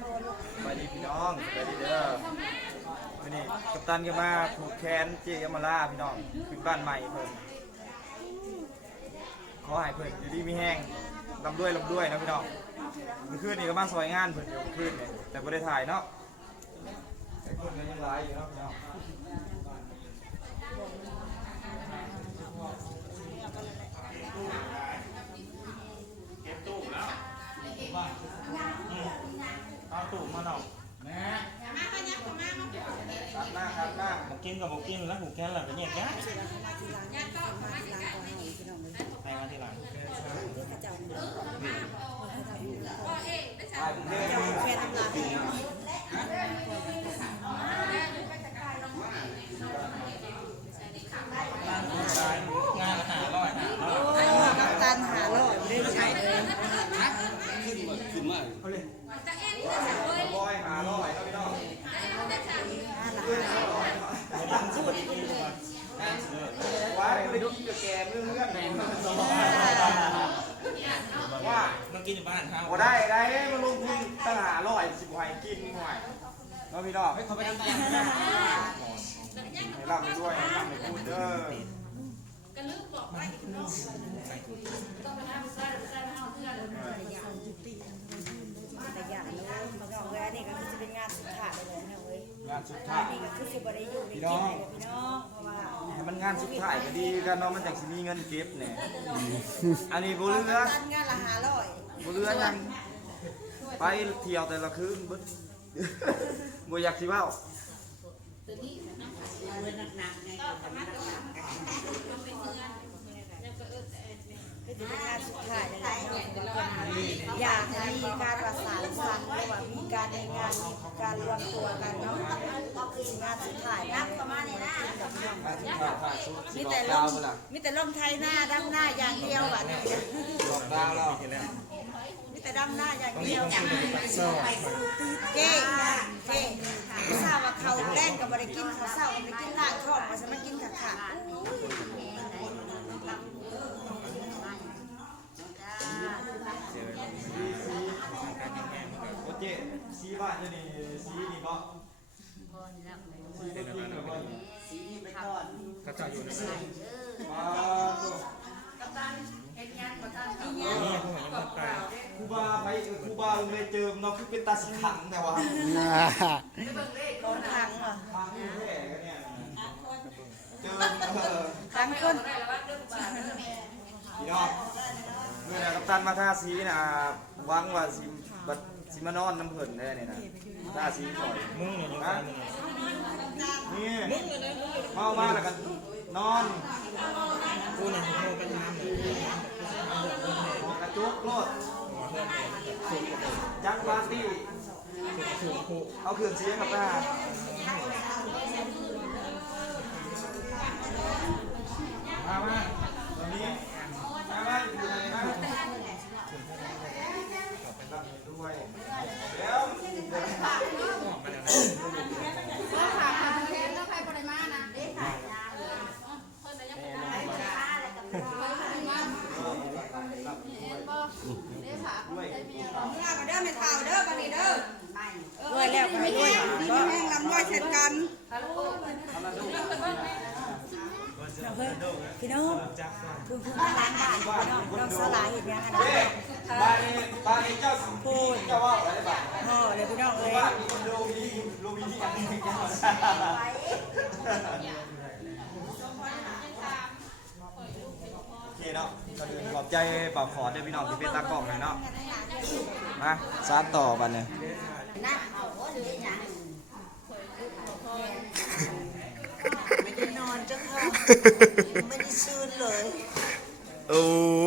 สวัสดีพี่น้องสวัสดีเด้อวันนี้กัปตันก็มาผูกแขนเจยมาล่าพี่น้องขึ้นบ้านใหม่เพิ่นขอให้เพิ่นอยู่ดีมีแห้งลำด้วยลำด้วยนะพี่น้องเมื่อคืนนี่ก็มาซอยงานเพิ่นอยู่เมื่อคืนนี่แต่ไม่ได้ถ่ายเนาะแต่คนก็ยังร้ายอยู่เนาะพี่น้อง กกินกับบอกกินแล้วหูแค่หลับไปเนี่ยแกไปมาทีหลังถ่ายผมเด้องานละหาร้อยหาร้อย โอ้กัปตันหาลอยไม่ได้ใช้เลย บอยหาร้อยเนาะพี่น้อง ไว้ไปดูกับแกเรื่องเรื่องไหนว่ามากินอยู่บ้านครับบ่ได้ได้มาลงทุนตั้งหาร้อยสิบหอยกินหน่อยเนาะพี่น้องให้เขาไปทำงานให้รับไปด้วยให้รับไปพูดเด้อแต่อย่างนี้มันก็เวลานี่ก็คือจะเป็นงานสุดท้ายเลยนะเว้ยงานสุดท้ายนี่ก็คือสิบริยูในกินเลยพี่น้อง มันงานสุดท้ายก็ดีกันเนาะมันจังสิมีเงินเก็บเนี่ยอันนี้บ่เรือตันงานละหาลอยบ่เรือยังไปเที่ยวแต่ละคืนเบิดบ่อยากสิเว้าคื อจะเป็นงานสุดท้ายเลยอยากให้มีการประสานสันหรือว่ามีการในงานการรวมตัวกันเนาะงานสุดท้ายรับประมาณนี้นะมีแต่ลดาวมมีแต่ลมไทยหน้าดำหน้าอย่างเดียวแบบนี้ดอกดาวแล้วมีแต่ดำหน้าอย่างเดียวเจ๊เจ๊ทราบว่าเขาแกล่นกับบริกินเขาเศร้าไปกินลาดทอดมาสมัครกินขาขา โอเคสีบ้านจะนี่สีนี่บ่สีเป็นจริงหรือบ่ก็จะอยู่ในว้าวนี่พวกมันยังหมดไปครูบาไปเออครูบาลงเลยเจิมเนาะคือเป็นตาสีขังแต่ว่าคนทางเหรอทางอยู่แท้กันเนี่ยเจิมเออทางคนพี่น้องเมื่อน่ะกัป ตันมาทาสีน่ะหวังว่าสิบัดสิมานอนน้ำเพิ่นได้เนี่ยนะทาสีหน่อยมึงเนี่ยยังไงมึงเนี่ยนี่เมามาแล้วกันนอนกูเนี่ยมึงเป็นน้ำกระจุกโลดจักปาร์ตี้เอาเครื่องเสียกับป้ามามาตอนนี้มามาอยู่ไหนมารับเงินด้วยเดี๋ยวเดี๋ยว ออกมาแล้วนะ เด้อไม่เท่าเด้อบันนี้เด้อด้วยแล้วไปด้วยมีแม่งลำด้วยเช่นกันพี่น้องคือคือร้านบ้านพี่น้องน้องสลายเห็นยังไงเอ๊ะบ้านนี้บ้านนี้เจ้าสิงพูดเจ้าว่าอะไรบ้างพ่อเลยพี่น้องเลยบ้านมีคนโดมีโรมีที่อันนี้เจ้าโอเคเนาะก่อนอื่นขอบ ใจเป่าขอด้วยพี่น้องที่เป็นตากล้องหน่อยเนาะมาซาดต่อบันเนี่ยไม่ได้นอนจ้าค่ะไม่ได้ซื้อเลยโอ้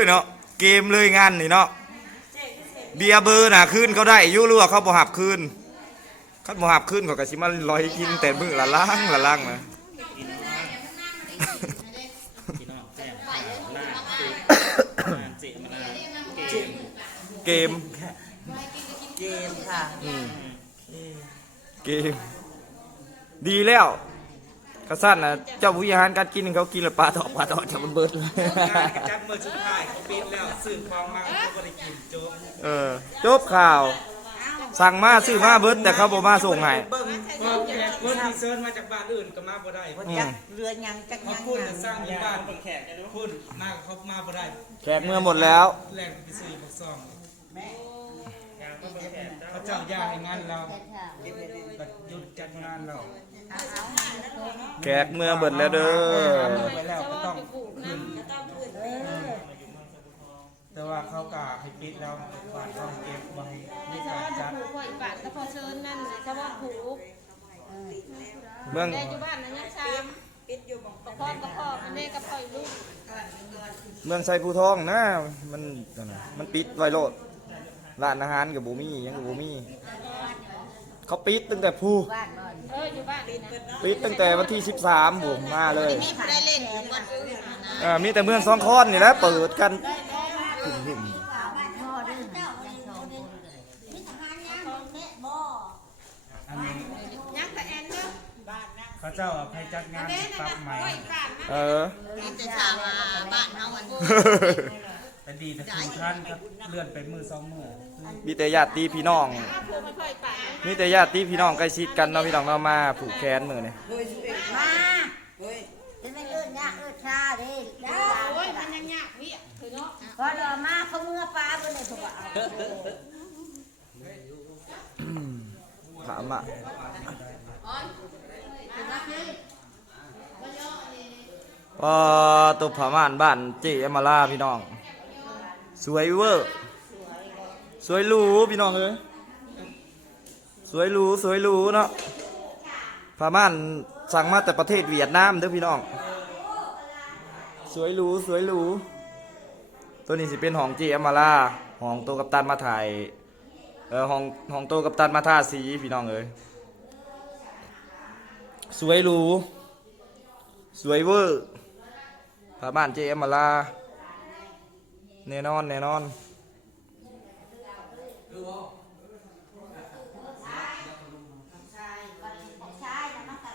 ยเนาะเกมเลยงานนี่เนาะเบียร์เบอร์น่ะคืนเขาได้ยุ่รือว่าเขาบ่หับคืนเขาบ่หับคืนเขาก็สิมาลอยกินแต่มือละล่างละล่างนะ พี่น้องแจ้งข่าวล่าติดงานเจ๊มาลาเกม เกม เกมค่ะอืมเกม ดีแล้วกระสั้นนะเจ้าผู้ยานการกินเขากินแล้วปลาตอกปลาตอกจะมันเบิดเลยจับมือสุดท้ายปิดแล้วสื่อความมักก็บริกินโจ๊กเออจบข่าวเสั่งมาซื้อมาเบิดแต่เขาบ่มาส่งให้เบิ่งเพราะแขกคนที่เซิร์นมาจากบ้านอื่นก็มาบ่ได้ว่าจักเรือยังจักเขายังพูดยัจะงสร้างอยู่บ้านแขกพูดมากเขามาบ่ได้แขกเมื่อหมดแล้วแรงไปสี่บวกสอ งเขาเจ้าย่าให้งานเราก็หยุดจัดงานเราแขกเมื่อเบิดแล้วเด้อ ไปแล้วก็ต้องขึ้นแต่ว่าเขากะให้ปิดแล้วบ้านเขาเก็บไว้ในชาวการจะจัดผูกพ่ออีกบาทก็พอเชิญนั่นเลยชาวบ้านผูกเมืองได้อยู่บ้านนั้นยังชามกระเพาะกระเพาะมันได้กระเพาะอีกลูก เมืองไซภูทองนะ มันมันปิดไวโรด ร้านอาหารกับบูมี่ยังกับบูมี่เขาปิดตั้งแต่ผู้บ้านนอนเอออยู่บ้านนี่นะปิดตั้งแต่วันที่ 13ผมมาเลยมีผู้ได้เล่นอยู่บ้านอื่นนะเออมีแต่เมืองสองคอนนี่แหละเปิดกันหุ่มพ่อดื้อยังสองคนเลยอันนี้ยังแต่แอนเนาะเขาเจ้าเอาให้จัดงานปรับใหม่ๆเออแต่ชาวบ้านเฮาอัน แต่ดีแต่คุณท่านก็เลื่อนไปมือสองมือมีแต่ญาติพี่น้องผูกไม่พ่อยป่ามีแต่ญาติพี่น้องใกล้ชิดกันเนาะพี่น้องเนาะมาผูกแขนมือนี่มาเป็นไม่เลื่อนยากเลื่อนชาดิแล้วโอ้ยมันยังยากวิอะคือเนาะพอเรามาเขาเมื่อฟ้าเพื่อนเลยถูกเอาถามอะว่าตุบผาม่านบ้านเจเอมาลาพี่น้อง สวยเวอร์สวยหรูพี่น้องเอ้ยสวยหรูสวยหรูเนาะผาม่านสั่งมาแต่ประเทศเวียดนามเด้อพี่น้อง สวยหรูสวยหรูตัวนี้สิเป็นของเจเอมาลาของตัวกัปตันมาถ่ายเออของของตัวกัปตันมาท่าสีพี่น้องเอ้ยสวยหรูสวยเวอร์ผาม่านเจเอมาลา แน่นอนแน่นอน ใช่แล้วมันก็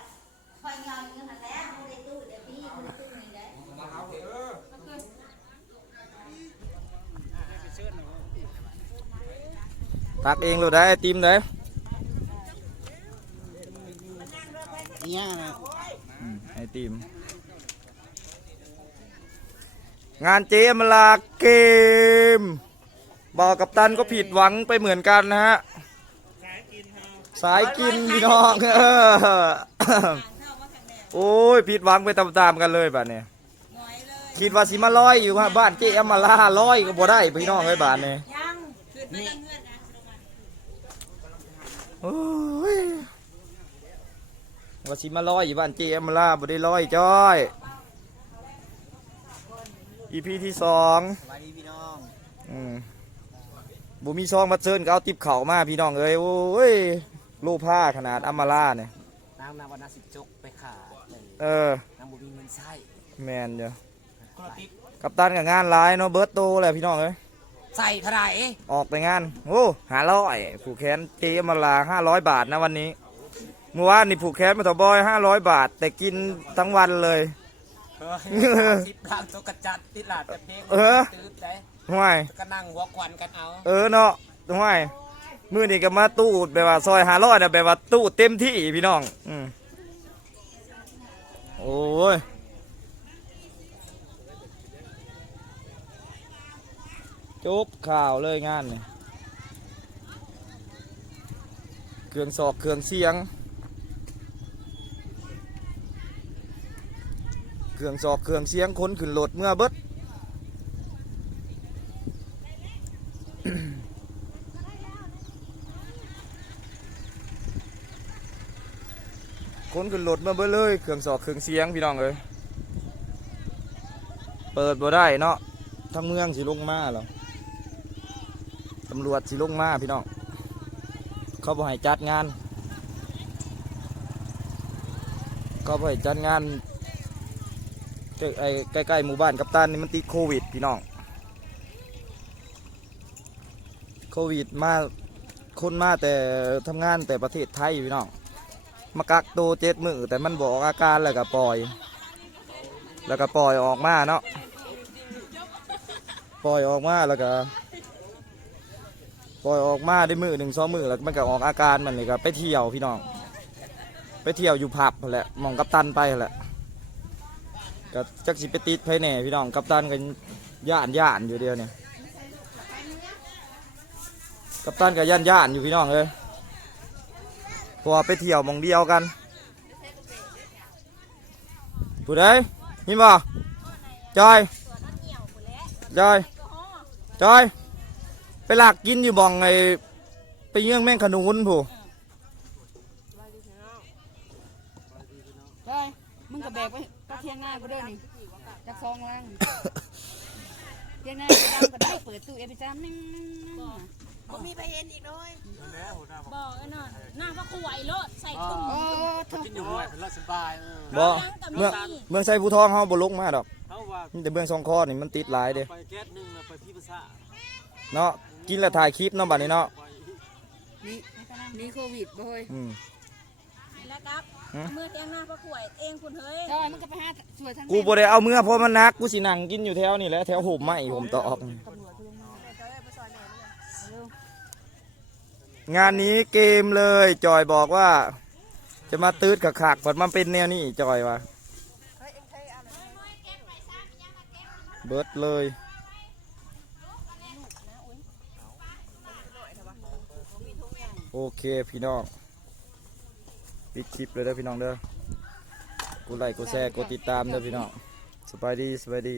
คอยยอนยืมมาแล้วมึงได้ตู้เดี๋ยวพี่มึงได้ตู้นี่ได้ ตักเองเลยได้ไอติมได้ เนี่ยนะ อืมไอติม งานเจมลาเกม บอกกับตันก็ผิดหวังไปเหมือนกันนะฮะ สายกินพี่น้องเออโอ้ยผิดหวังไปตามๆกันเลยบัดเนี่ยคิดว่าสิมาลอยอยู่ฮะบ้านเจมมาลาลอยก็บ่ได้พี่น้องเลยบาดเนี่ยโอ้ยว่าสิมาลอยอยู่บ้านเจมลาบ่ได้ลอยจ้อย อีพีที่สองสวัสดีพี่น้องอืมบุมีซองมาเชิญก็เอาติบเข่ามาพี่น้องเอ้ยโอ้ยโลผ้าขนาดอัมมาล่าเนี่ยนางนาวรรณสิจกไปขาเลยเออนางบุมีเงินใช้แมนเดียวกับตันกับงานร้ายเนาะเบิร์ตโตแหละพี่น้องเอ้ยใส่เท่าไหร่ออกไปงานโอ้หาร้อยผูกแขนเจอัมมาลาห้าร้อยบาทนะวันนี้เมื่อวานนี่ผูกแขนมาต่อบอยห้าร้อยบาท แต่กินทั้งวันเลย สิบล้านตัวกระจัดติดหลาดจะเพลงเออ ตื้อได้ห่วยก็นั่งหัวควันกันเอาเออเนาะห่วยมือนี่ก็มาตู้แบบว่าซอยหาร้อยนะแบบว่าตู้เต็มที่พี่น้องอืมโอ้ยจบข่าวเลยงานนี่เครื่องสอกเครื่องเสียง เครื่องสอกเครื่องเสียงคนขึ้นรถเมื่อเบิดคนขึ้นรถเมื่อเบิดเลย เครื่องสอกเครื่องเสียงพี่น้องเอ้ยเปิดบ่ได้เนาะทั้งเมืองสิลงมาหรอตำรวจสิลงมาพี่น้องเขาบ่ให้จัดงาน เขาบ่ให้จัดงาน ใกล้ๆหมู่บ้านกัปตันนี่มันติดโควิดพี่น้องโควิดมาคนมาแต่ทำงานแต่ประเทศไทยพี่น้องมากักตัวเจ็ดมือแต่มันบอกอาการแล้วก็ปล่อย แล้วก็ปล่อยออกมาเนาะปล่อยออกมาแล้วก็ปล่อยออกมาได้มือหนึ่งสองมือแล้วมันก็ออกอาการมันเลยก็ไปเที่ยวพี่น้อง ไปเที่ยวอยู่ผับแหละมองกัปตันไปแหละ ก็จักสิไปติดภายในพี่น้องกัปตันกันย่านย่านอยู่เดียวเนี่ยกัปตันกับย่านย่านอยู่พี่น้องเลยพราะว่าไปเที่ยวมองเดียวกันผู้ใดยินบ่จอยจอยจอย ไปหลักกินอยู่บ่องไงไปเยื่องแม่งขนุนผู้ ได้ มึงก็แบกไปก็เที่ยงง่ายก็เด้อนี่จักซองลังเที่ยงง่ายก็ได้ก็ได้เปิดตู้เอฟไปจ้านิ่งบ่มีไปเห็นอีกเลยบอกไอ้น่ะหน้าพระขวยโลดใส่ตุ้มโอ้ทุกกินอยู่ห้วยเป็นรสบายเออบ่เมืองเมืองไซภูทองเฮาบ่ลงมาดอกเขาว่ามีแต่เมืองสองคอนี่มันติดหลายเด้ไปแก๊สหนึงน่ะไปพี่ภาษาเนาะกินแล้วถ่ายคลิปเนาะบัดนี้เนาะนี่นี่โควิดบ่เฮ้ย อืมแล้วครับฮะเมื่อเที่ยงหน้าพระขวยเองคุณเฮ้ยจอยมึงก็ไปหาสวยทั้งกูบ่ได้เอาเมื่อเพราะมันนักกูสินั่งกินอยู่แถวนี่แหละแถวห่มไม้ผมตอกงานนี้เกมเลยจอยบอกว่า จะมาตืดกับขากๆบัดมันเป็นแนวนี้จอยว่าเบิดเลย โอเคพี่น้อง ปิดคลิปเลยเด้อพี่น้องเด้อ กดไลค์ กดแชร์ กดติดตามเด้อพี่น้อง สบายดี สบายดี